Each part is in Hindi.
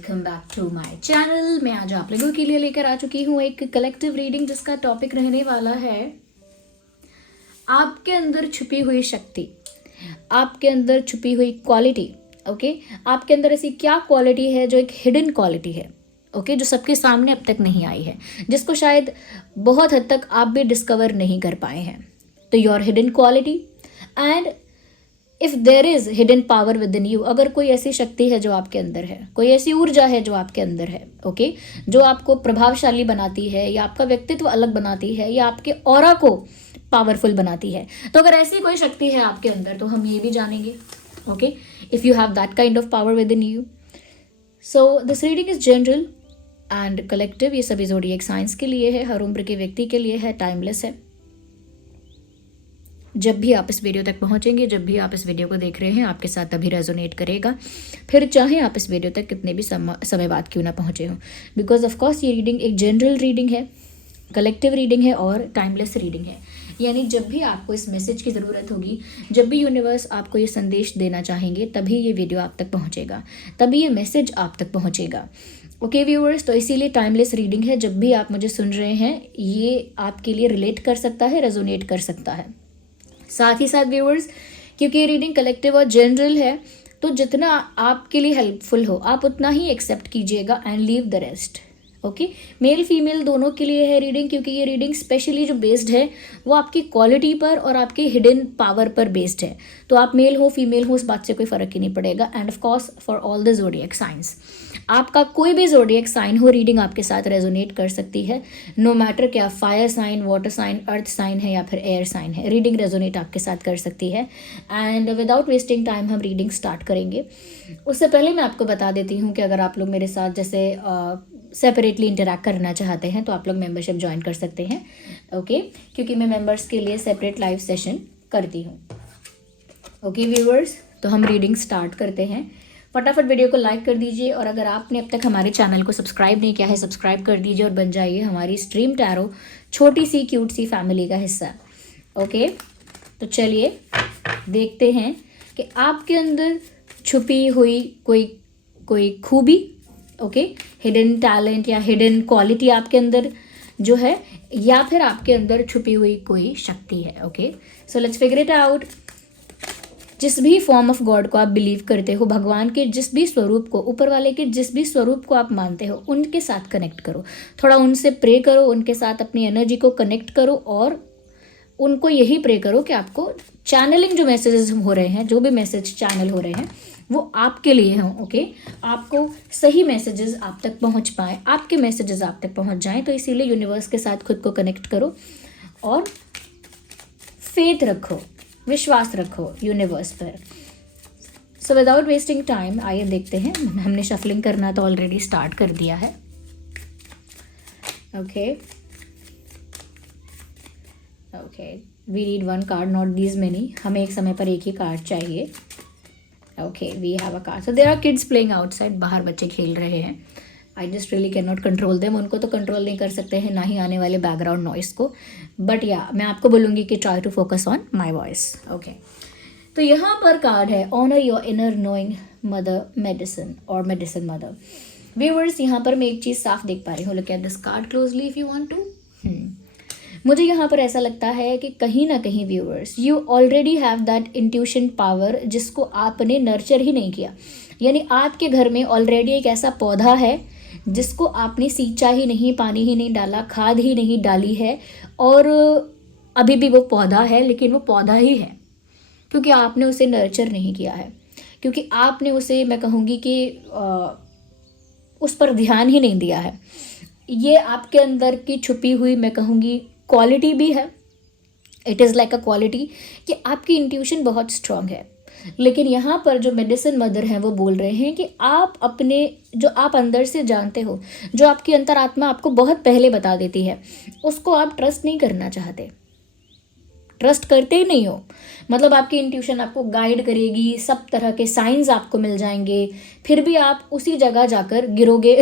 Welcome back to my channel. मैं आज आप लोगों के लिए लेकर आ चुकी हूँ एक कलेक्टिव रीडिंग जिसका टॉपिक रहने वाला है आपके अंदर छुपी हुई शक्ति, आपके अंदर छुपी हुई क्वालिटी। ओके, आपके अंदर ऐसी क्या क्वालिटी है जो एक हिडन क्वालिटी है, ओके, जो सबके सामने अब तक नहीं आई है, जिसको शायद बहुत हद तक आप भी डिस्कवर नहीं कर पाए हैं। तो your hidden quality and if there is hidden power with in you, अगर कोई ऐसी शक्ति है जो आपके अंदर है, कोई ऐसी ऊर्जा है जो आपके अंदर है, ओके, जो आपको प्रभावशाली बनाती है या आपका व्यक्तित्व अलग बनाती है या आपके ऑरा को पावरफुल बनाती है, तो अगर ऐसी कोई शक्ति है आपके अंदर तो हम ये भी जानेंगे। Okay, if you have that kind of power with in you. So this reading is general and collective. ये सभी ज़ोडिएक साइंस के लिए है, हर उम्र के व्यक्ति के लिए है, टाइमलेस है। जब भी आप इस वीडियो तक पहुंचेंगे, जब भी आप इस वीडियो को देख रहे हैं, आपके साथ तभी रेजोनेट करेगा, फिर चाहे आप इस वीडियो तक कितने भी समय बाद क्यों ना पहुंचे हों। बिकॉज ऑफ कोर्स ये रीडिंग एक जनरल रीडिंग है, कलेक्टिव रीडिंग है और टाइमलेस रीडिंग है। यानी जब भी आपको इस मैसेज की ज़रूरत होगी, जब भी यूनिवर्स आपको ये संदेश देना चाहेंगे, तभी ये वीडियो आप तक पहुँचेगा, तभी ये मैसेज आप तक पहुँचेगा। ओके व्यूअर्स, तो इसीलिए टाइमलेस रीडिंग है। जब भी आप मुझे सुन रहे हैं, ये आपके लिए रिलेट कर सकता है, रेजोनेट कर सकता है। साथ ही साथ व्यूअर्स, क्योंकि ये रीडिंग कलेक्टिव और जनरल है, तो जितना आपके लिए हेल्पफुल हो आप उतना ही एक्सेप्ट कीजिएगा and leave the rest. Okay, male female दोनों के लिए है रीडिंग, क्योंकि ये रीडिंग स्पेशली जो बेस्ड है वो आपकी क्वालिटी पर और आपके हिडन पावर पर बेस्ड है। तो आप मेल हो फीमेल हो, इस बात से कोई फ़र्क ही नहीं पड़ेगा। End of course for all the zodiac science, आपका कोई भी ज़ोडिएक साइन हो, रीडिंग आपके साथ रेजोनेट कर सकती है। नो मैटर क्या fire sign, water sign, earth sign है या फिर एयर साइन है, रीडिंग रेजोनेट आपके साथ कर सकती है। एंड विदाउट वेस्टिंग टाइम हम रीडिंग स्टार्ट करेंगे। उससे पहले मैं आपको बता देती हूँ कि अगर आप लोग मेरे साथ जैसे सेपरेटली इंटरैक्ट करना चाहते हैं तो आप लोग मेंबरशिप ज्वाइन कर सकते हैं। ओके, क्योंकि मैं मेंबर्स के लिए सेपरेट लाइव सेशन करती हूँ। ओके व्यूअर्स, तो हम रीडिंग स्टार्ट करते हैं। फटाफट वीडियो को लाइक कर दीजिए और अगर आपने अब तक हमारे चैनल को सब्सक्राइब नहीं किया है, सब्सक्राइब कर दीजिए और बन जाइए हमारी स्ट्रीम टैरो छोटी सी क्यूट सी फैमिली का हिस्सा। ओके, तो चलिए देखते हैं कि आपके अंदर छुपी हुई कोई खूबी, ओके, हिडन टैलेंट या हिडन क्वालिटी आपके अंदर जो है, या फिर आपके अंदर छुपी हुई कोई शक्ति है। Okay, so let's figure it out. जिस भी फॉर्म ऑफ गॉड को आप बिलीव करते हो, भगवान के जिस भी स्वरूप को, ऊपर वाले के जिस भी स्वरूप को आप मानते हो, उनके साथ कनेक्ट करो, थोड़ा उनसे प्रे करो, उनके साथ अपनी एनर्जी को कनेक्ट करो और उनको यही प्रे करो कि आपको चैनलिंग जो मैसेजेस हो रहे हैं, जो भी मैसेज चैनल हो रहे हैं, वो आपके लिए हों। ओके, आपको सही मैसेजेस आप तक पहुंच पाए, आपके मैसेजेस आप तक पहुंच जाएं। तो इसीलिए यूनिवर्स के साथ खुद को कनेक्ट करो और फेथ रखो, विश्वास रखो यूनिवर्स पर। सो विदाउट वेस्टिंग टाइम आइए देखते हैं। हमने शफलिंग करना तो ऑलरेडी स्टार्ट कर दिया है। Okay okay, we need one card, not these many. हमें एक समय पर एक ही कार्ड चाहिए। Okay, we have a card. So there are kids playing outside, बाहर बच्चे खेल रहे हैं। I just really can not control them, उनको तो कंट्रोल नहीं कर सकते हैं, ना ही आने वाले बैकग्राउंड नॉइस को। बट या मैं आपको बोलूँगी कि try to focus on my voice. Okay, तो यहाँ पर कार्ड है honour your inner knowing mother medicine और मेडिसिन मदर। व्यूअर्स, यहाँ पर मैं एक चीज़ साफ देख पा रही हूँ। Look at this card closely if you want to. मुझे यहाँ पर ऐसा लगता है कि कहीं ना कहीं viewers, you already have that intuition power जिसको आपने नर्चर ही नहीं किया। यानी आपके घर में ऑलरेडी एक ऐसा पौधा है जिसको आपने सींचा ही नहीं, पानी ही नहीं डाला, खाद ही नहीं डाली है, और अभी भी वो पौधा है, लेकिन वो पौधा ही है क्योंकि आपने उसे नर्चर नहीं किया है, क्योंकि आपने उसे, मैं कहूँगी कि उस पर ध्यान ही नहीं दिया है। ये आपके अंदर की छुपी हुई, मैं कहूँगी, क्वालिटी भी है। It is like a quality कि आपकी इंट्यूशन बहुत स्ट्रांग है। लेकिन यहाँ पर जो मेडिसिन मदर हैं वो बोल रहे हैं कि आप अपने, जो आप अंदर से जानते हो, जो आपकी अंतरात्मा आपको बहुत पहले बता देती है, उसको आप ट्रस्ट नहीं करना चाहते, ट्रस्ट करते ही नहीं हो। मतलब आपकी इंट्यूशन आपको गाइड करेगी, सब तरह के साइंस आपको मिल जाएंगे, फिर भी आप उसी जगह जाकर गिरोगे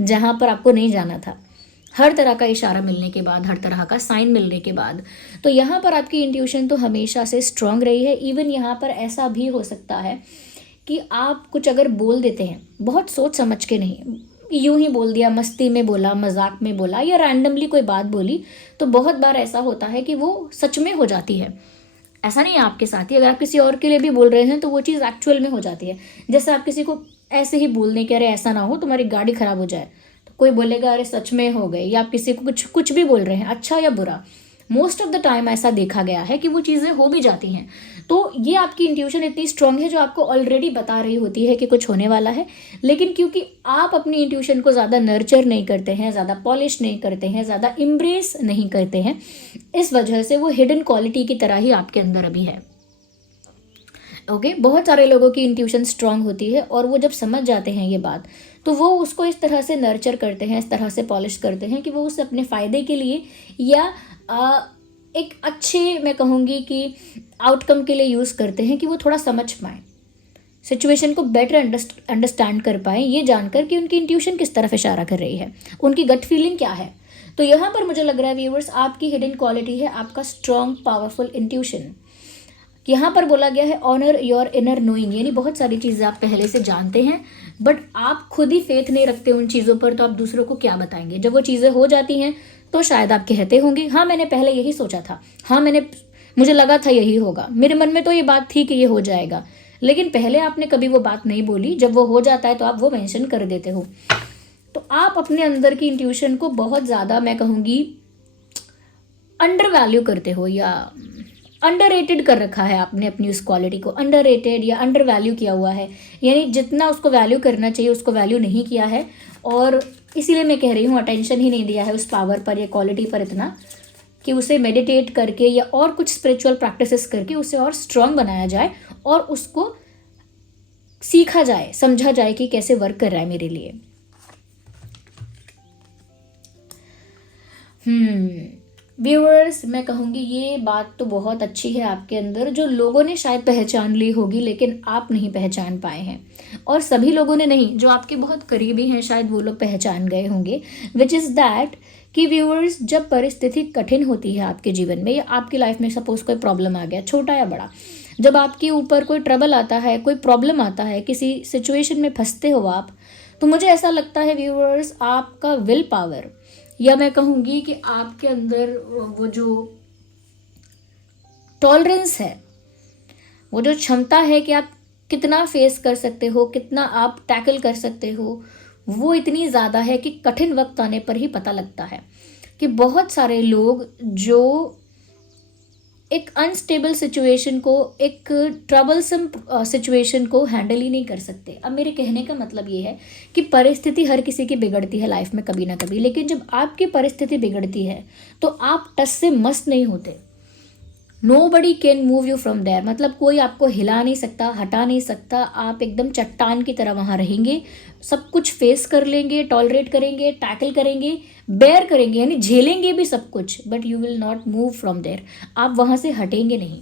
जहाँ पर आपको नहीं जाना था। हर तरह का इशारा मिलने के बाद, हर तरह का साइन मिलने के बाद, तो यहाँ पर आपकी इंट्यूशन तो हमेशा से स्ट्रांग रही है। इवन यहाँ पर ऐसा भी हो सकता है कि आप कुछ अगर बोल देते हैं, बहुत सोच समझ के नहीं, यूं ही बोल दिया, मस्ती में बोला, मजाक में बोला या रैंडमली कोई बात बोली, तो बहुत बार ऐसा होता है कि वो सच में हो जाती है। ऐसा नहीं है आपके साथ ही, अगर आप किसी और के लिए भी बोल रहे हैं तो वो चीज़ एक्चुअल में हो जाती है। जैसे आप किसी को ऐसे ही बोलने के, अरे ऐसा ना हो तुम्हारी गाड़ी खराब हो जाए, तो कोई बोलेगा अरे सच में हो गए। या आप किसी को कुछ कुछ भी बोल रहे हैं, अच्छा या बुरा, मोस्ट ऑफ द टाइम ऐसा देखा गया है कि वो चीज़ें हो भी जाती हैं। तो ये आपकी इंट्यूशन इतनी स्ट्रांग है जो आपको ऑलरेडी बता रही होती है कि कुछ होने वाला है, लेकिन क्योंकि आप अपनी इंट्यूशन को ज़्यादा नर्चर नहीं करते हैं, ज़्यादा पॉलिश नहीं करते हैं, ज़्यादा इम्ब्रेस नहीं करते हैं, इस वजह से वो हिडन क्वालिटी की तरह ही आपके अंदर अभी है। ओके बहुत सारे लोगों की इंट्यूशन स्ट्रांग होती है और वो जब समझ जाते हैं ये बात, तो वो उसको इस तरह से नर्चर करते हैं, इस तरह से पॉलिश करते हैं कि वो उसे अपने फ़ायदे के लिए या एक अच्छे, मैं कहूँगी कि आउटकम के लिए यूज़ करते हैं कि वो थोड़ा समझ पाएँ, सिचुएशन को बेटर अंडरस्टैंड कर पाएँ, ये जानकर कि उनकी इंट्यूशन किस तरफ इशारा कर रही है, उनकी गट फीलिंग क्या है। तो यहाँ पर मुझे लग रहा है व्यूअर्स, आपकी हिडन क्वालिटी है आपका स्ट्रॉन्ग पावरफुल इंट्यूशन। यहाँ पर बोला गया है ऑनर योर इनर नोइंग, यानी बहुत सारी चीज़ें आप पहले से जानते हैं बट आप खुद ही फेथ नहीं रखते उन चीज़ों पर, तो आप दूसरों को क्या बताएंगे। जब वो चीज़ें हो जाती हैं तो शायद आप कहते होंगे हाँ मैंने पहले यही सोचा था, हाँ मुझे लगा था यही होगा, मेरे मन में तो ये बात थी कि ये हो जाएगा, लेकिन पहले आपने कभी वो बात नहीं बोली। जब वो हो जाता है तो आप वो मेंशन कर देते हो। तो आप अपने अंदर की इंट्यूशन को बहुत ज़्यादा, मैं कहूँगी, अंडर वैल्यू करते हो या अंडररेटेड कर रखा है आपने अपनी उस क्वालिटी को, अंडररेटेड या अंडर वैल्यू किया हुआ है, यानी जितना उसको वैल्यू करना चाहिए उसको वैल्यू नहीं किया है। और इसीलिए मैं कह रही हूँ अटेंशन ही नहीं दिया है उस पावर पर या क्वालिटी पर इतना कि उसे मेडिटेट करके या और कुछ स्पिरिचुअल प्रैक्टिसेस करके उसे और स्ट्रांग बनाया जाए और उसको सीखा जाए, समझा जाए कि कैसे वर्क कर रहा है मेरे लिए। व्यूअर्स, मैं कहूँगी ये बात तो बहुत अच्छी है आपके अंदर, जो लोगों ने शायद पहचान ली होगी लेकिन आप नहीं पहचान पाए हैं, और सभी लोगों ने नहीं, जो आपके बहुत करीबी हैं शायद वो लोग पहचान गए होंगे। विच इज़ दैट कि व्यूअर्स, जब परिस्थिति कठिन होती है आपके जीवन में या आपकी लाइफ में, सपोज कोई प्रॉब्लम आ गया, छोटा या बड़ा, जब आपके ऊपर कोई ट्रबल आता है, कोई प्रॉब्लम आता है, किसी सिचुएशन में फंसते हो आप, तो मुझे ऐसा लगता है व्यूअर्स, आपका विल पावर या मैं कहूँगी कि आपके अंदर वो जो टॉलरेंस है, वो जो क्षमता है कि आप कितना फेस कर सकते हो, कितना आप टैकल कर सकते हो, वो इतनी ज़्यादा है कि कठिन वक्त आने पर ही पता लगता है कि बहुत सारे लोग जो एक अनस्टेबल सिचुएशन को, एक ट्रबलसम सिचुएशन को हैंडल ही नहीं कर सकते। अब मेरे कहने का मतलब ये है कि परिस्थिति हर किसी की बिगड़ती है लाइफ में कभी ना कभी, लेकिन जब आपकी परिस्थिति बिगड़ती है तो आप टस से मस नहीं होते। Nobody can move you from there, मतलब कोई आपको हिला नहीं सकता, हटा नहीं सकता, आप एकदम चट्टान की तरह वहाँ रहेंगे, सब कुछ फेस कर लेंगे, टॉलरेट करेंगे, टैकल करेंगे, बेयर करेंगे, यानी झेलेंगे भी सब कुछ, but you will not move from there, आप वहाँ से हटेंगे नहीं।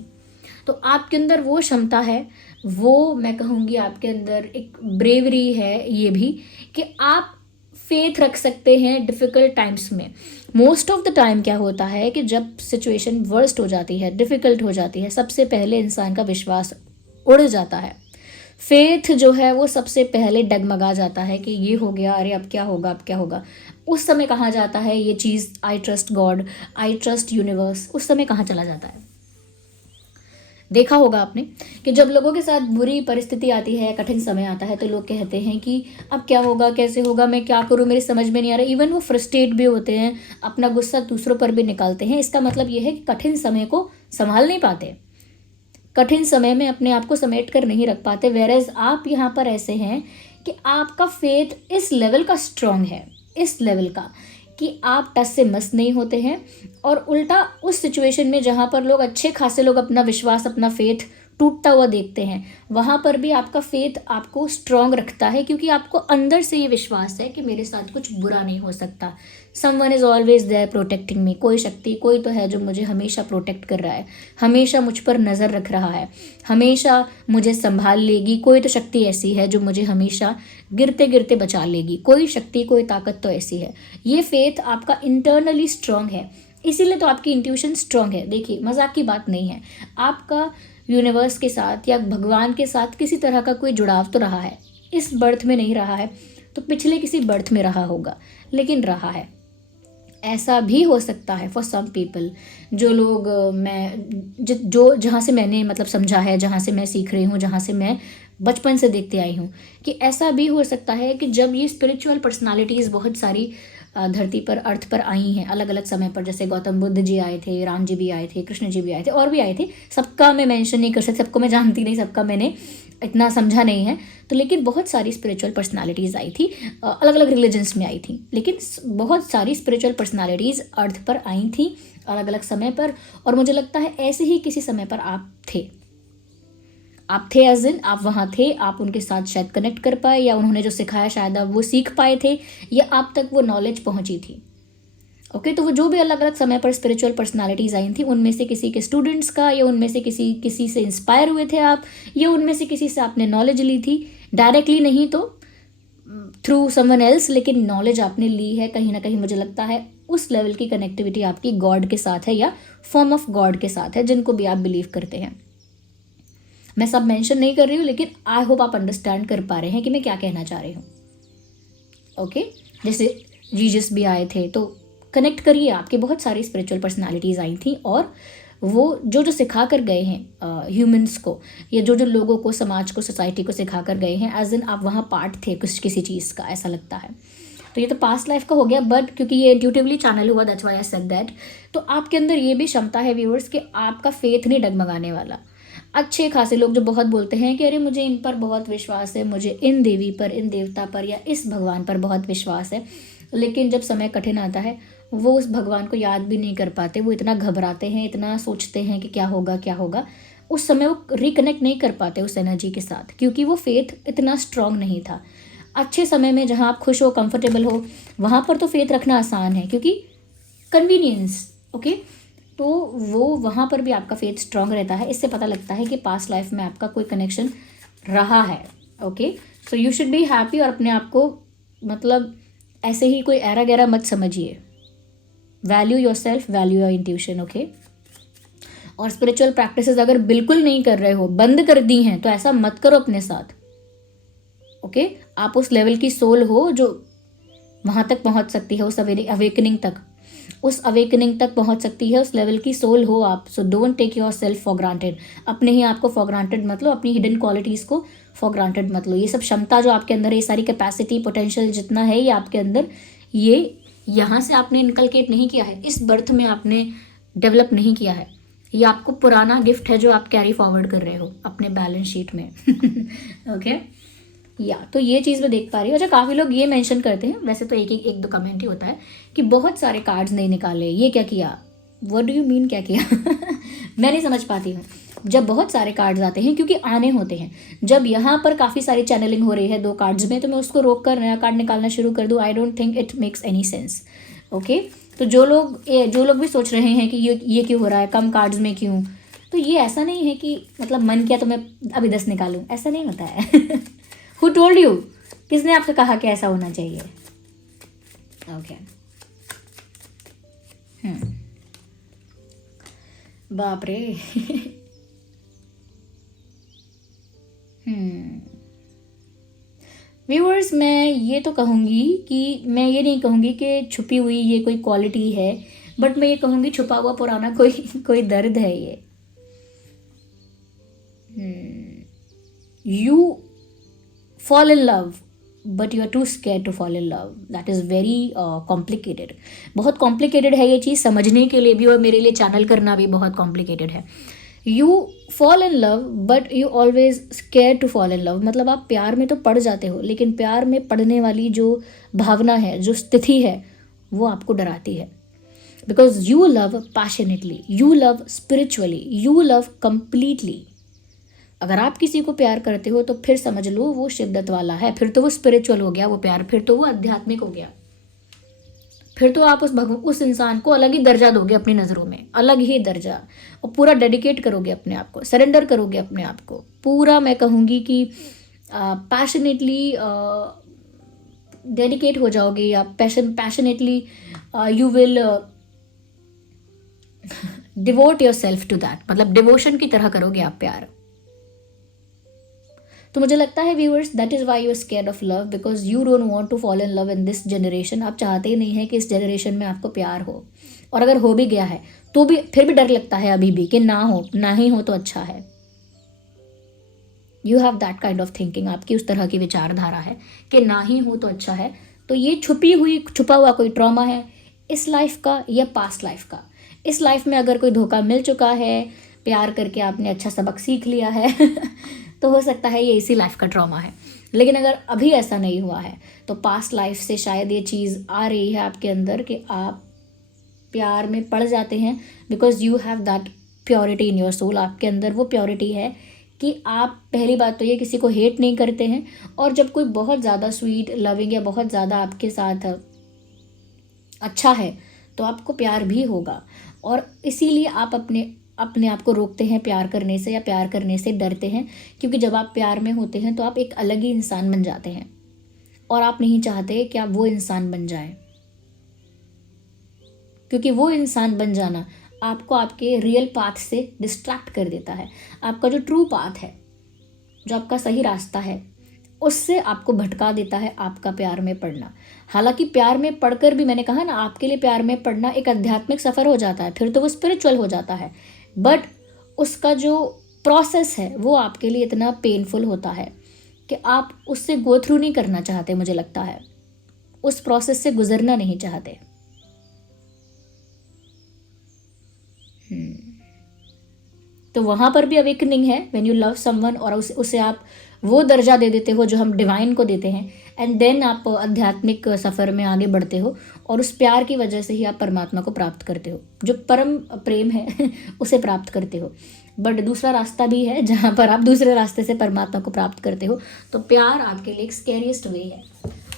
तो आपके अंदर वो क्षमता है, वो मैं कहूँगी आपके अंदर एक ब्रेवरी है ये भी, कि आप फेथ रख सकते हैं डिफ़िकल्ट टाइम्स में। मोस्ट ऑफ द टाइम क्या होता है कि जब सिचुएशन वर्स्ट हो जाती है, डिफ़िकल्ट हो जाती है, सबसे पहले इंसान का विश्वास उड़ जाता है, फेथ जो है वो सबसे पहले डगमगा जाता है कि ये हो गया, अरे अब क्या होगा, अब क्या होगा। उस समय कहाँ जाता है ये चीज़, I trust God, I trust universe, उस समय कहाँ चला जाता है। देखा होगा आपने कि जब लोगों के साथ बुरी परिस्थिति आती है, कठिन समय आता है, तो लोग कहते हैं कि अब क्या होगा, कैसे होगा, मैं क्या करूं, मेरी समझ में नहीं आ रहा। इवन वो फ्रस्ट्रेट भी होते हैं, अपना गुस्सा दूसरों पर भी निकालते हैं। इसका मतलब ये है कि कठिन समय को संभाल नहीं पाते, कठिन समय में अपने आप को समेट कर नहीं रख पाते। वेरेज आप यहाँ पर ऐसे हैं कि आपका फेथ इस लेवल का स्ट्रॉन्ग है, इस लेवल का कि आप टस से मस नहीं होते हैं, और उल्टा उस सिचुएशन में जहाँ पर लोग अच्छे खासे लोग अपना विश्वास, अपना फेथ टूटता हुआ देखते हैं, वहाँ पर भी आपका फेथ आपको स्ट्रॉन्ग रखता है, क्योंकि आपको अंदर से ये विश्वास है कि मेरे साथ कुछ बुरा नहीं हो सकता। Someone is always there protecting me, कोई शक्ति, कोई तो है जो मुझे हमेशा प्रोटेक्ट कर रहा है, हमेशा मुझ पर नज़र रख रहा है, हमेशा मुझे संभाल लेगी। कोई तो शक्ति ऐसी है जो मुझे हमेशा गिरते गिरते बचा लेगी, कोई शक्ति, कोई ताकत तो ऐसी है। ये फेथ आपका इंटरनली स्ट्रॉन्ग है, इसीलिए तो आपकी इंट्यूशन स्ट्रांग है। देखिए, मजाक की बात नहीं है, आपका यूनिवर्स के साथ या भगवान के साथ किसी तरह का कोई जुड़ाव तो रहा है। इस बर्थ में नहीं रहा है तो पिछले किसी बर्थ में रहा होगा, लेकिन रहा है। ऐसा भी हो सकता है फॉर सम पीपल, जो लोग जो जहाँ से मैंने मतलब समझा है, जहाँ से मैं सीख रही हूँ, जहाँ से मैं बचपन से देखते आई हूँ, कि ऐसा भी हो सकता है कि जब ये स्पिरिचुअल पर्सनालिटीज़ बहुत सारी धरती पर, अर्थ पर आई हैं अलग अलग समय पर, जैसे गौतम बुद्ध जी आए थे, राम जी भी आए थे, कृष्ण जी भी आए थे, और भी आए थे। सबका मैं मेंशन नहीं कर सकती, सबको मैं जानती नहीं, सबका मैंने इतना समझा नहीं है। तो लेकिन बहुत सारी स्पिरिचुअल पर्सनालिटीज़ आई थी, अलग अलग रिलीजन्स में आई थी, लेकिन बहुत सारी स्पिरिचुअल पर्सनालिटीज़ अर्थ पर आई थी अलग अलग समय पर। और मुझे लगता है ऐसे ही किसी समय पर आप थे एज इन आप वहाँ थे, आप उनके साथ शायद कनेक्ट कर पाए, या उन्होंने जो सिखाया शायद आप वो सीख पाए थे, या आप तक वो नॉलेज पहुँची थी। ओके, तो वो जो भी अलग अलग समय पर स्पिरिचुअल पर्सनालिटीज आई थी, उनमें से किसी के स्टूडेंट्स का, या उनमें से किसी से इंस्पायर हुए थे आप, या उनमें से किसी से आपने नॉलेज ली थी, डायरेक्टली नहीं तो थ्रू समवन एल्स, लेकिन नॉलेज आपने ली है कहीं ना कहीं। मुझे लगता है उस लेवल की कनेक्टिविटी आपकी गॉड के साथ है, या फॉर्म ऑफ गॉड के साथ है, जिनको भी आप बिलीव करते हैं। मैं सब मेंशन नहीं कर रही हूँ, लेकिन आई होप आप अंडरस्टैंड कर पा रहे हैं कि मैं क्या कहना चाह रही हूँ। ओके, जैसे जीसस भी आए थे, तो कनेक्ट करिए, आपके बहुत सारी स्पिरिचुअल पर्सनालिटीज़ आई थी, और वो जो जो सिखा कर गए हैं ह्यूमंस को, या जो जो लोगों को, समाज को, सोसाइटी को सिखा कर गए हैं, एज इन आप वहाँ पार्ट थे कुछ किसी चीज़ का, ऐसा लगता है। तो ये तो पास्ट लाइफ का हो गया, बट क्योंकि ये इंट्यूटिवली चैनल हुआ, that's why I said that. तो आपके अंदर ये भी क्षमता है व्यूअर्स, कि आपका फेथ नहीं डगमगाने वाला। अच्छे खासे लोग जो बहुत बोलते हैं कि अरे मुझे इन पर बहुत विश्वास है, मुझे इन देवी पर, इन देवता पर, या इस भगवान पर बहुत विश्वास है, लेकिन जब समय कठिन आता है वो उस भगवान को याद भी नहीं कर पाते, वो इतना घबराते हैं, इतना सोचते हैं कि क्या होगा क्या होगा, उस समय वो रिकनेक्ट नहीं कर पाते उस एनर्जी के साथ, क्योंकि वो फेथ इतना स्ट्रांग नहीं था। अच्छे समय में जहाँ आप खुश हो, कंफर्टेबल हो, वहाँ पर तो फेथ रखना आसान है, क्योंकि कन्वीनियंस। ओके, तो वो वहाँ पर भी आपका फेथ स्ट्रांग रहता है। इससे पता लगता है कि पास्ट लाइफ में आपका कोई कनेक्शन रहा है। Okay, so you should be happy, और अपने आप को मतलब ऐसे ही कोई ऐरा गैरा मत समझिए। Value your self, value your intuition. Okay, और स्पिरिचुअल प्रैक्टिसेस अगर बिल्कुल नहीं कर रहे हो, बंद कर दी हैं, तो ऐसा मत करो अपने साथ। ओके, आप उस लेवल की सोल हो जो वहाँ तक पहुँच सकती है, उस अवेकनिंग तक, उस अवेकनिंग तक पहुँच सकती है, उस लेवल की सोल हो आप। So don't take your self for granted. अपने ही आपको फॉर ग्रांटेड मत लो, अपनी हिडन क्वालिटीज़ को फॉर ग्रांटेड मत लो। ये सब क्षमता जो आपके अंदर है, ये सारी कैपेसिटी, पोटेंशियल जितना है ये आपके अंदर, ये यहाँ से आपने इनकलकेट नहीं किया है, इस बर्थ में आपने डेवलप नहीं किया है। ये आपको पुराना गिफ्ट है जो आप कैरी फॉरवर्ड कर रहे हो अपने बैलेंस शीट में। ओके, या तो ये चीज़ मैं देख पा रही हूँ। अच्छा, काफ़ी लोग ये मेंशन करते हैं, वैसे तो एक दो कमेंट ही होता है, कि बहुत सारे कार्ड्स नहीं निकाले, ये क्या किया, व्हाट डू यू मीन क्या किया? मैं नहीं समझ पाती हूँ। जब बहुत सारे कार्ड्स आते हैं, क्योंकि आने होते हैं, जब यहाँ पर काफ़ी सारी चैनलिंग हो रही है 2 कार्ड्स में, तो मैं उसको रोक कर नया कार्ड निकालना शुरू कर दूँ? I don't think it makes any sense. Okay, तो जो लोग भी सोच रहे हैं कि ये क्यों हो रहा है, कम कार्ड्स में क्यों, तो ये ऐसा नहीं है कि मतलब मन किया तो मैं अभी 10 निकालूं, ऐसा नहीं होता है। Who told you? किसने आपसे कहा कि ऐसा होना चाहिए? ओके, बाप रे। व्यूअर्स, मैं ये तो कहूँगी कि मैं ये नहीं कहूँगी कि छुपी हुई ये कोई क्वालिटी है, बट मैं ये कहूँगी छुपा हुआ पुराना कोई दर्द है ये। You fall in love but you are too scared to fall in love. That is very complicated. बहुत complicated है ये चीज़, समझने के लिए भी और मेरे लिए चैनल करना भी बहुत complicated है। You fall in love but you always scared to fall in love। मतलब आप प्यार में तो पड़ जाते हो, लेकिन प्यार में पड़ने वाली जो भावना है, जो स्थिति है, वो आपको डराती है। Because you love passionately, you love spiritually, you love completely। अगर आप किसी को प्यार करते हो तो फिर समझ लो वो शिद्दत वाला है, फिर तो वो स्पिरिचुअल हो गया वो प्यार, फिर तो वो आध्यात्मिक हो गया, फिर तो आप उस इंसान को अलग ही दर्जा दोगे अपनी नज़रों में, अलग ही दर्जा, और पूरा डेडिकेट करोगे अपने आप को, सरेंडर करोगे अपने आप को पूरा। मैं कहूँगी कि पैशनेटली डेडिकेट हो जाओगे, या passionately you will devote your self to that, मतलब डिवोशन की तरह करोगे आप प्यार। तो मुझे लगता है viewers, that is why you are scared of love, because you don't want to fall in love in this generation. आप चाहते ही नहीं है कि इस जनरेशन में आपको प्यार हो, और अगर हो भी गया है तो भी फिर भी डर लगता है अभी भी कि ना हो, ना ही हो तो अच्छा है। You have that kind of thinking, आपकी उस तरह की विचारधारा है कि ना ही हो तो अच्छा है। तो ये छुपा हुआ कोई ट्रॉमा है इस लाइफ का या पास्ट लाइफ का। इस लाइफ में अगर कोई धोखा मिल चुका है, प्यार करके आपने अच्छा सबक सीख लिया है तो हो सकता है ये इसी लाइफ का ट्रॉमा है। लेकिन अगर अभी ऐसा नहीं हुआ है तो पास्ट लाइफ से शायद ये चीज़ आ रही है आपके अंदर कि आप प्यार में पड़ जाते हैं, because you have that purity in your soul. आपके अंदर वो प्योरिटी है कि आप, पहली बात तो ये, किसी को हेट नहीं करते हैं, और जब कोई बहुत ज़्यादा स्वीट लविंग या बहुत ज़्यादा आपके साथ अच्छा है तो आपको प्यार भी होगा। और इसीलिए आप अपने आप को रोकते हैं प्यार करने से, या प्यार करने से डरते हैं, क्योंकि जब आप प्यार में होते हैं तो आप एक अलग ही इंसान बन जाते हैं, और आप नहीं चाहते कि आप वो इंसान बन जाएं, क्योंकि वो इंसान बन जाना आपको आपके रियल पाथ से डिस्ट्रैक्ट कर देता है। आपका जो ट्रू पाथ है, जो आपका सही रास्ता है, उससे आपको भटका देता है आपका प्यार में पड़ना। हालांकि प्यार में पढ़कर भी, मैंने कहा ना, आपके लिए प्यार में पढ़ना एक आध्यात्मिक सफ़र हो जाता है, फिर तो वो स्पिरिचुअल हो जाता है, बट उसका जो प्रोसेस है वो आपके लिए इतना पेनफुल होता है कि आप उससे गो थ्रू नहीं करना चाहते। मुझे लगता है उस प्रोसेस से गुजरना नहीं चाहते। तो वहाँ पर भी अवेकनिंग है व्हेन यू लव समवन, और उसे आप वो दर्जा दे देते हो जो हम डिवाइन को देते हैं, एंड देन आप आध्यात्मिक सफ़र में आगे बढ़ते हो, और उस प्यार की वजह से ही आप परमात्मा को प्राप्त करते हो, जो परम प्रेम है उसे प्राप्त करते हो। बट दूसरा रास्ता भी है जहाँ पर आप दूसरे रास्ते से परमात्मा को प्राप्त करते हो। तो प्यार आपके लिए एक स्कैरियस्ट वे है,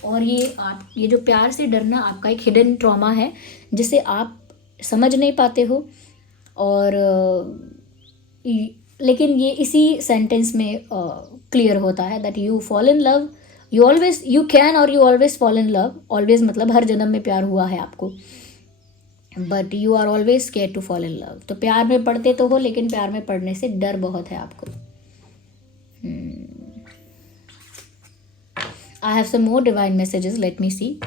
और ये जो प्यार से डरना आपका एक हिडन ट्रॉमा है जिसे आप समझ नहीं पाते हो। और लेकिन ये इसी सेंटेंस में क्लियर होता है that you fall in love, you can और you always fall in love. Always मतलब हर जन्म में प्यार हुआ है आपको, but you are always scared to fall in love. तो प्यार में पड़ते तो हो, लेकिन प्यार में पड़ने से डर बहुत है आपको। I have some more divine messages, let me see.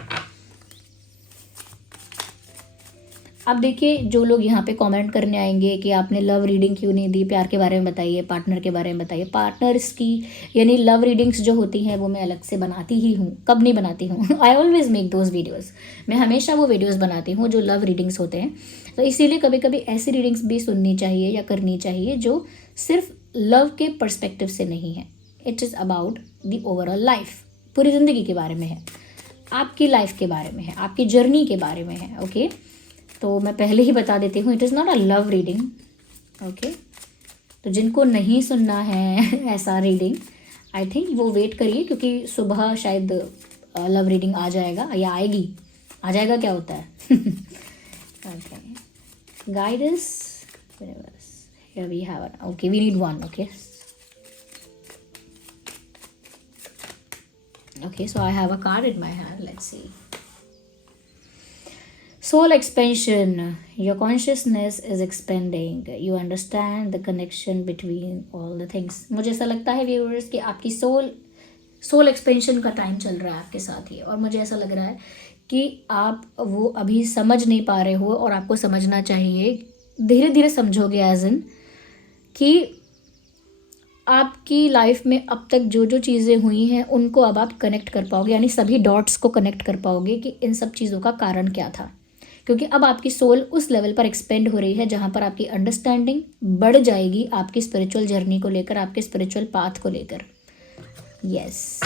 अब देखिए, जो लोग यहाँ पे कमेंट करने आएंगे कि आपने लव रीडिंग क्यों नहीं दी, प्यार के बारे में बताइए, पार्टनर के बारे में बताइए। पार्टनर्स की यानी लव रीडिंग्स जो होती हैं वो मैं अलग से बनाती ही हूँ। कब नहीं बनाती हूँ, I always make those videos. मैं हमेशा वो वीडियोज़ बनाती हूँ जो लव रीडिंग्स होते हैं। तो इसीलिए कभी कभी ऐसी रीडिंग्स भी सुननी चाहिए या करनी चाहिए जो सिर्फ लव के पर्सपेक्टिव से नहीं है। It is about the overall life, पूरी ज़िंदगी के बारे में है, आपकी लाइफ के बारे में है, आपकी जर्नी के बारे में है। ओके, तो मैं पहले ही बता देती हूँ, it is not a love reading. Okay, तो जिनको नहीं सुनना है ऐसा रीडिंग, आई थिंक वो वेट करिए, क्योंकि सुबह शायद लव रीडिंग आ जाएगा, या आएगी, आ जाएगा क्या होता है। Okay, guidance, here we have, okay, we need one. Okay, okay, so I have a card in my hand. Let's see. Soul expansion. Your consciousness is expanding. You understand the connection between all the things. मुझे ऐसा लगता है व्यूअर्स कि आपकी सोल एक्सपेंशन का टाइम चल रहा है आपके साथ ही, और मुझे ऐसा लग रहा है कि आप वो अभी समझ नहीं पा रहे हो, और आपको समझना चाहिए। धीरे धीरे समझोगे, एज इन कि आपकी लाइफ में अब तक जो जो चीज़ें हुई हैं उनको अब आप कनेक्ट कर पाओगे, यानी सभी डॉट्स को कनेक्ट कर पाओगे कि इन सब चीज़ों का कारण क्या था। क्योंकि अब आपकी सोल उस लेवल पर एक्सपेंड हो रही है जहाँ पर आपकी अंडरस्टैंडिंग बढ़ जाएगी आपकी स्पिरिचुअल जर्नी को लेकर, आपके स्पिरिचुअल पाथ को लेकर। यस,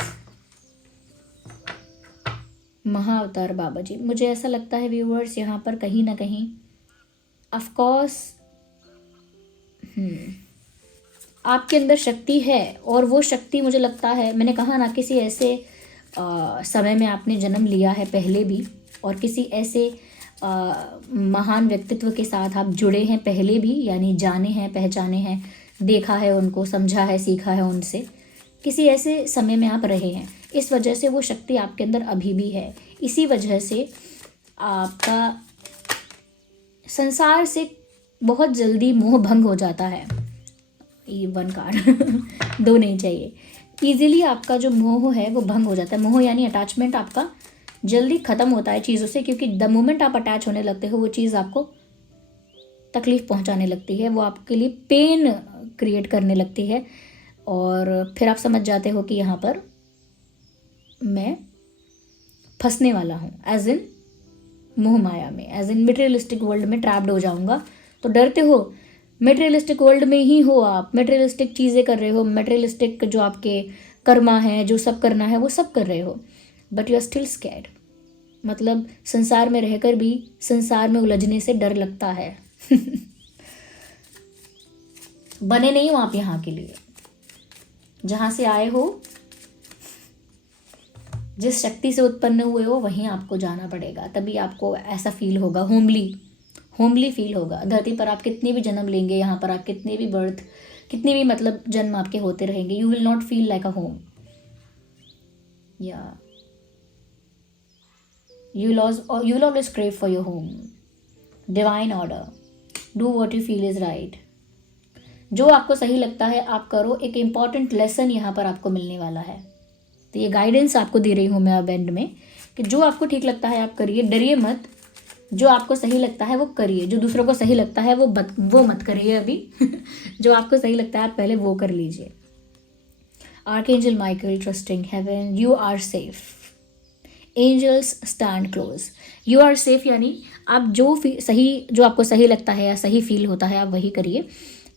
महाअवतार बाबा जी, मुझे ऐसा लगता है व्यूअर्स, यहाँ पर कहीं ना कहीं ऑफकोर्स आपके अंदर शक्ति है, और वो शक्ति मुझे लगता है, मैंने कहा ना, किसी ऐसे समय में आपने जन्म लिया है पहले भी, और किसी ऐसे महान व्यक्तित्व के साथ आप जुड़े हैं पहले भी, यानी जाने हैं, पहचाने हैं, देखा है उनको, समझा है, सीखा है उनसे। किसी ऐसे समय में आप रहे हैं, इस वजह से वो शक्ति आपके अंदर अभी भी है। इसी वजह से आपका संसार से बहुत जल्दी मोह भंग हो जाता है। ये 1 कार्ड 2 नहीं चाहिए। ईजिली आपका जो मोह है वो भंग हो जाता है। मोह यानी अटैचमेंट आपका जल्दी ख़त्म होता है चीज़ों से, क्योंकि द मोमेंट आप अटैच होने लगते हो वो चीज़ आपको तकलीफ़ पहुंचाने लगती है, वो आपके लिए पेन क्रिएट करने लगती है, और फिर आप समझ जाते हो कि यहाँ पर मैं फंसने वाला हूँ, एज इन मोह माया में, एज इन मटेरियलिस्टिक वर्ल्ड में ट्रैप्ड हो जाऊँगा। तो डरते हो, मटेरियलिस्टिक वर्ल्ड में ही हो आप, मटेरियलिस्टिक चीज़ें कर रहे हो, मटेरियलिस्टिक जो आपके कर्मा है, जो सब करना है वो सब कर रहे हो, but you are still scared. मतलब संसार में रहकर भी संसार में उलझने से डर लगता है। बने नहीं हो आप यहाँ के लिए। जहाँ से आए हो, जिस शक्ति से उत्पन्न हुए हो, वहीं आपको जाना पड़ेगा। तभी आपको ऐसा फील होगा, होमली फील होगा। धरती पर आप कितने भी जन्म लेंगे, यहाँ पर आप कितने भी बर्थ, कितने भी मतलब जन्म आपके होते रहेंगे, you will not feel like a home. या you will always crave for your home, divine order, do what you feel is right। जो आपको सही लगता है आप करो। एक इम्पॉर्टेंट लेसन यहाँ पर आपको मिलने वाला है। तो ये गाइडेंस आपको दे रही हूँ मैं अब एंड में, कि जो आपको ठीक लगता है आप करिए, डरिए मत। जो आपको सही लगता है वो करिए, जो दूसरों को सही लगता है वो मत करिए अभी। जो आपको सही लगता है आप पहले वो कर लीजिए। Archangel Michael, trusting heaven, you are safe, angels stand close, you are safe. यानी आप जो आपको सही लगता है या सही फील होता है आप वही करिए,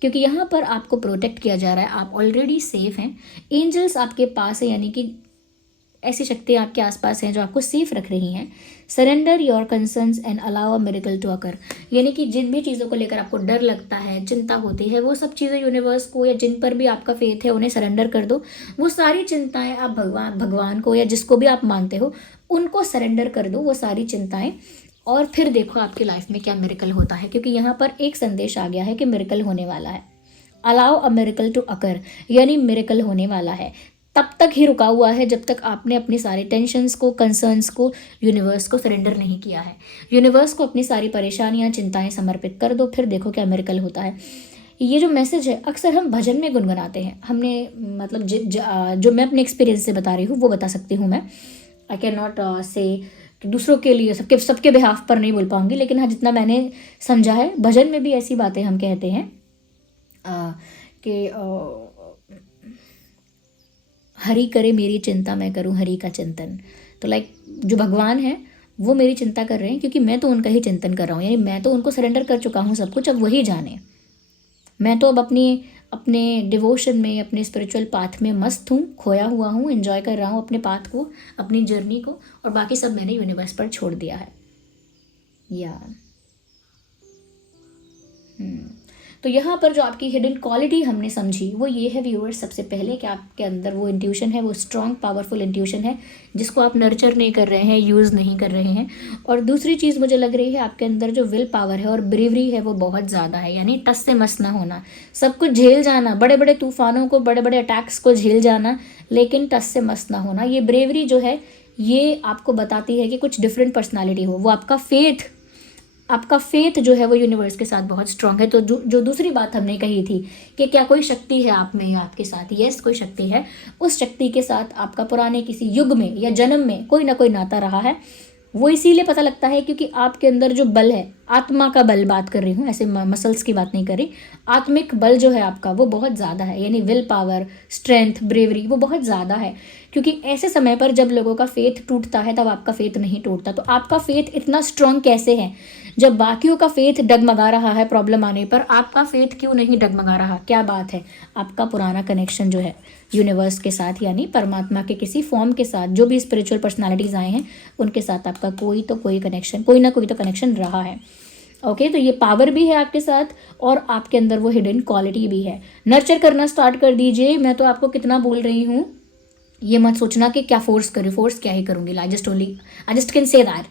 क्योंकि यहाँ पर आपको प्रोटेक्ट किया जा रहा है, आप ऑलरेडी सेफ हैं। एंजल्स आपके पास है, यानी कि ऐसी शक्तियाँ आपके आसपास हैं जो आपको सेफ रख रही हैं। Surrender your concerns and allow a miracle to occur, यानी कि जिन भी चीज़ों को लेकर आपको डर लगता है, चिंता होती है, वो सब चीज़ें यूनिवर्स को या जिन पर भी आपका फेथ है उन्हें सरेंडर कर दो। वो सारी चिंताएं आप भगवान को या जिसको भी आप मानते हो उनको सरेंडर कर दो, वो सारी चिंताएं, और फिर देखो आपकी लाइफ में क्या मिरेकल होता है। क्योंकि यहाँ पर एक संदेश आ गया है कि मिरेकल होने वाला है। Allow a miracle to occur, यानी मिरेकल होने वाला है। तब तक ही रुका हुआ है जब तक आपने अपनी सारी टेंशन्स को, कंसर्न्स को यूनिवर्स को सरेंडर नहीं किया है। यूनिवर्स को अपनी सारी परेशानियां, चिंताएं समर्पित कर दो, फिर देखो क्या मिरेकल होता है। ये जो मैसेज है अक्सर हम भजन में गुनगुनाते हैं। हमने मतलब जो मैं अपने एक्सपीरियंस से बता रही हूँ वो बता सकती हूँ मैं। आई कैन नॉट से दूसरों के लिए सबके बिहाफ पर नहीं बोल पाऊंगी, लेकिन हाँ जितना मैंने समझा है भजन में भी ऐसी बातें हम कहते हैं कि हरि करे मेरी चिंता, मैं करूं हरि का चिंतन। तो लाइक जो भगवान है वो मेरी चिंता कर रहे हैं, क्योंकि मैं तो उनका ही चिंतन कर रहा हूँ, यानी मैं तो उनको सरेंडर कर चुका हूँ सब कुछ, अब वही जाने। मैं तो अब अपने डिवोशन में, अपने स्पिरिचुअल पाथ में मस्त हूँ, खोया हुआ हूँ, एंजॉय कर रहा हूँ अपने पाथ को, अपनी जर्नी को, और बाकी सब मैंने यूनिवर्स पर छोड़ दिया है। या तो यहाँ पर जो आपकी हिडन क्वालिटी हमने समझी वो ये है व्यूअर्स, सबसे पहले कि आपके अंदर वो इंट्यूशन है, वो स्ट्रॉन्ग पावरफुल इंट्यूशन है जिसको आप नर्चर नहीं कर रहे हैं, यूज़ नहीं कर रहे हैं। और दूसरी चीज़ मुझे लग रही है आपके अंदर जो विल पावर है और ब्रेवरी है वो बहुत ज़्यादा है, यानी टस से मस ना होना, सब कुछ झेल जाना, बड़े बड़े तूफानों को, बड़े बड़े अटैक्स को झेल जाना, लेकिन टस से मस ना होना। ये ब्रेवरी जो है ये आपको बताती है कि कुछ डिफरेंट पर्सनालिटी हो, वो आपका फेथ जो है वो यूनिवर्स के साथ बहुत स्ट्रांग है। तो जो दूसरी बात हमने कही थी कि क्या कोई शक्ति है आप में या आपके साथ, यस कोई शक्ति है। उस शक्ति के साथ आपका पुराने किसी युग में या जन्म में कोई ना कोई नाता रहा है। वो इसीलिए पता लगता है क्योंकि आपके अंदर जो बल है, आत्मा का बल बात कर रही हूँ, ऐसे मसल्स की बात नहीं कर रही, आत्मिक बल जो है आपका वो बहुत ज़्यादा है, यानी विल पावर, स्ट्रेंथ, ब्रेवरी वो बहुत ज़्यादा है। क्योंकि ऐसे समय पर जब लोगों का फेथ टूटता है तब आपका फेथ नहीं टूटता। तो आपका फेथ इतना स्ट्रांग कैसे है? जब बाकियों का फेथ डगमगा रहा है प्रॉब्लम आने पर, आपका फेथ क्यों नहीं डगमगा रहा? क्या बात है? आपका पुराना कनेक्शन जो है यूनिवर्स के साथ, यानी परमात्मा के किसी फॉर्म के साथ, जो भी स्पिरिचुअल पर्सनालिटीज़ आए हैं उनके साथ आपका कोई कनेक्शन, कोई ना कोई तो कनेक्शन रहा है। ओके, तो ये पावर भी है आपके साथ और आपके अंदर वो हिडन क्वालिटी भी है। नर्चर करना स्टार्ट कर दीजिए। मैं तो आपको कितना बोल रही हूँ, ये मत सोचना कि क्या फोर्स करूँ, फोर्स क्या ही करूँगी। I just can say that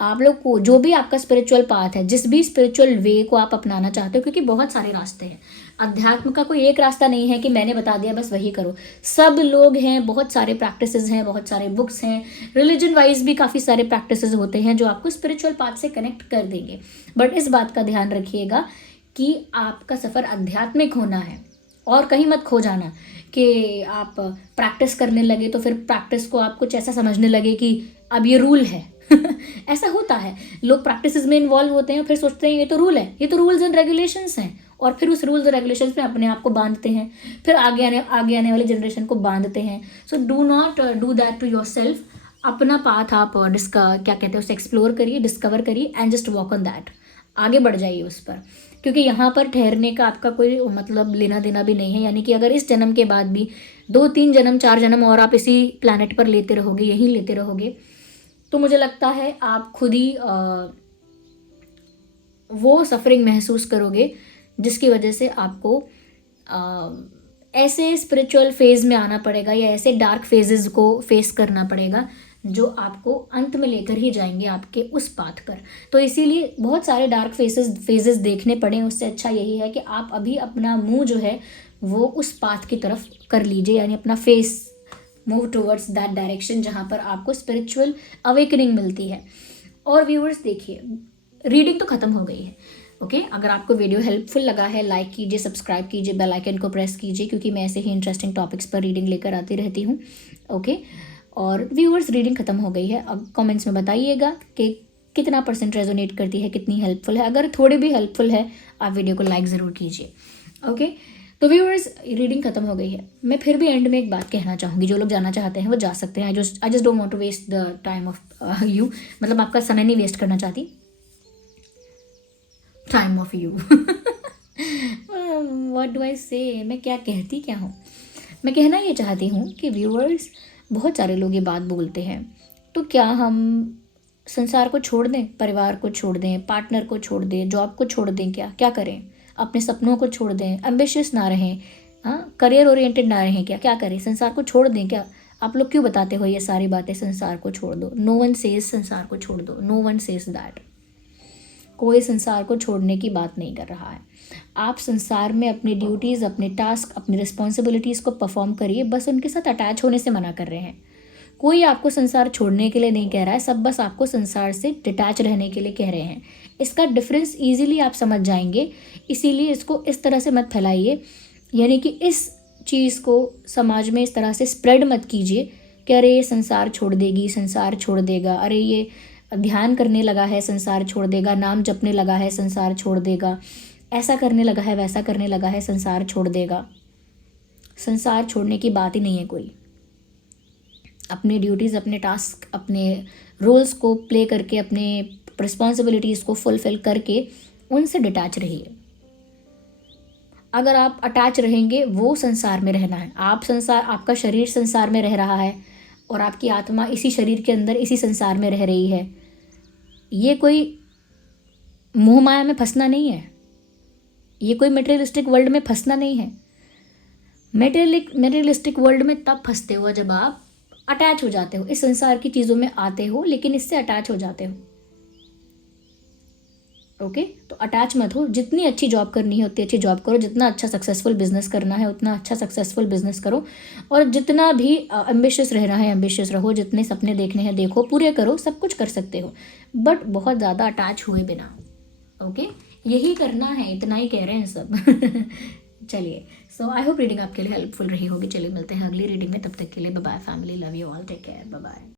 आप लोग को जो भी आपका स्पिरिचुअल पाथ है, जिस भी स्पिरिचुअल वे को आप अपनाना चाहते हो, क्योंकि बहुत सारे रास्ते हैं, अध्यात्म का कोई एक रास्ता नहीं है कि मैंने बता दिया बस वही करो। सब लोग हैं, बहुत सारे प्रैक्टिसेस हैं, बहुत सारे बुक्स हैं, रिलीजन वाइज भी काफ़ी सारे प्रैक्टिसेस होते हैं जो आपको स्पिरिचुअल पाथ से कनेक्ट कर देंगे। बट इस बात का ध्यान रखिएगा कि आपका सफ़र आध्यात्मिक होना है और कहीं मत खो जाना कि आप प्रैक्टिस करने लगे तो फिर प्रैक्टिस को आप कुछ ऐसा समझने लगे कि अब ये रूल है। ऐसा होता है, लोग प्रैक्टिसेस में इन्वॉल्व होते हैं फिर सोचते हैं ये तो रूल है, ये तो रूल्स एंड रेगुलेशंस हैं, और फिर उस रूल्स और रेगुलेशंस में अपने आप को बांधते हैं, फिर आगे आने वाले जनरेशन को बांधते हैं। So do not do that to your self. अपना पाथ आप क्या कहते हैं उसे एक्सप्लोर करिए, डिस्कवर करिए and just walk on that. आगे बढ़ जाइए उस पर, क्योंकि यहाँ पर ठहरने का आपका कोई मतलब लेना देना भी नहीं है। यानी कि अगर इस जन्म के बाद भी 2-3 जन्म 4 जन्म और आप इसी प्लैनेट पर लेते रहोगे, यहीं लेते रहोगे, तो मुझे लगता है आप खुद ही वो सफरिंग महसूस करोगे जिसकी वजह से आपको ऐसे स्पिरिचुअल फेज में आना पड़ेगा या ऐसे डार्क फेजेस को फेस करना पड़ेगा जो आपको अंत में लेकर ही जाएंगे आपके उस पाथ पर। तो इसीलिए बहुत सारे डार्क फेजेस देखने पड़े, उससे अच्छा यही है कि आप अभी अपना मुंह जो है वो उस पाथ की तरफ कर लीजिए, यानी अपना face move towards that direction जहाँ पर आपको स्पिरिचुअल अवेकनिंग मिलती है। और व्यूअर्स देखिए, रीडिंग तो ख़त्म हो गई है। ओके, अगर आपको वीडियो हेल्पफुल लगा है लाइक कीजिए, सब्सक्राइब कीजिए, बेल आइकन को प्रेस कीजिए, क्योंकि मैं ऐसे ही इंटरेस्टिंग टॉपिक्स पर रीडिंग लेकर आती रहती हूँ। ओके, और व्यूअर्स रीडिंग ख़त्म हो गई है। अब कमेंट्स में बताइएगा कि कितना % रेजोनेट करती है, कितनी हेल्पफुल है। अगर थोड़ी भी हेल्पफुल है आप वीडियो को लाइक ज़रूर कीजिए। ओके, तो व्यूअर्स रीडिंग ख़त्म हो गई है। मैं फिर भी एंड में एक बात कहना चाहूँगी, जो लोग जाना चाहते हैं वो जा सकते हैं। I just don't want to waste the time of you, मतलब आपका समय नहीं वेस्ट करना चाहती, time of you. What do I say, मैं क्या कहती क्या हूँ। मैं कहना ये चाहती हूँ कि व्यूअर्स, बहुत सारे लोग ये बात बोलते हैं, तो क्या हम संसार को छोड़ दें, परिवार को छोड़ दें, पार्टनर को छोड़ दें, जॉब को छोड़ दें, क्या करें, अपने सपनों को छोड़ दें, एम्बिशियस ना रहें, हाँ करियर ओरिएंटेड ना रहें, क्या करें, संसार को छोड़ दें क्या? आप लोग क्यों बताते हो ये सारी बातें, संसार को छोड़ दो? नो वन सेज संसार को छोड़ दो, नो वन सेज दैट। कोई संसार को छोड़ने की बात नहीं कर रहा है। आप संसार में अपनी ड्यूटीज़, अपने टास्क, अपनी रिस्पॉन्सिबिलिटीज़ को परफॉर्म करिए, बस उनके साथ अटैच होने से मना कर रहे हैं। कोई आपको संसार छोड़ने के लिए नहीं कह रहा है, सब बस आपको संसार से डिटैच रहने के लिए कह रहे हैं। इसका डिफरेंस ईजिली आप समझ जाएंगे, इसीलिए इसको इस तरह से मत फैलाइए, यानी कि इस चीज़ को समाज में इस तरह से स्प्रेड मत कीजिए कि अरे ये संसार छोड़ देगी, संसार छोड़ देगा, अरे ये ध्यान करने लगा है संसार छोड़ देगा, नाम जपने लगा है संसार छोड़ देगा, ऐसा करने लगा है, वैसा करने लगा है, संसार छोड़ देगा। संसार छोड़ने की बात ही नहीं है कोई। अपनी ड्यूटीज़, अपने टास्क, अपने रोल्स को प्ले करके, अपने रिस्पॉन्सिबिलिटीज़ को फुलफिल करके उनसे डिटैच रहिए। अगर आप अटैच रहेंगे, वो संसार में रहना है, आप संसार, आपका शरीर संसार में रह रहा है और आपकी आत्मा इसी शरीर के अंदर इसी संसार में रह रही है। ये कोई मोह माया में फंसना नहीं है, ये कोई मटेरियलिस्टिक वर्ल्ड में फंसना नहीं है। मटेरियलिस्टिक वर्ल्ड में तब फंसते हो जब आप अटैच हो जाते हो, इस संसार की चीज़ों में आते हो लेकिन इससे अटैच हो जाते हो। ओके, तो अटैच मत हो। जितनी अच्छी जॉब करनी है उतनी अच्छी जॉब करो, जितना अच्छा सक्सेसफुल बिजनेस करना है उतना अच्छा सक्सेसफुल बिजनेस करो, और जितना भी एम्बिशियस रहना है एम्बिशियस रहो, जितने सपने देखने हैं देखो, पूरे करो, सब कुछ कर सकते हो, बट बहुत ज़्यादा अटैच हुए बिना। ओके, यही करना है, इतना ही कह रहे हैं सब। चलिए, सो आई होप रीडिंग आपके लिए हेल्पफुल रही होगी। चलिए मिलते हैं अगली रीडिंग में, तब तक के लिए bye bye family, love you all, take care, bye bye.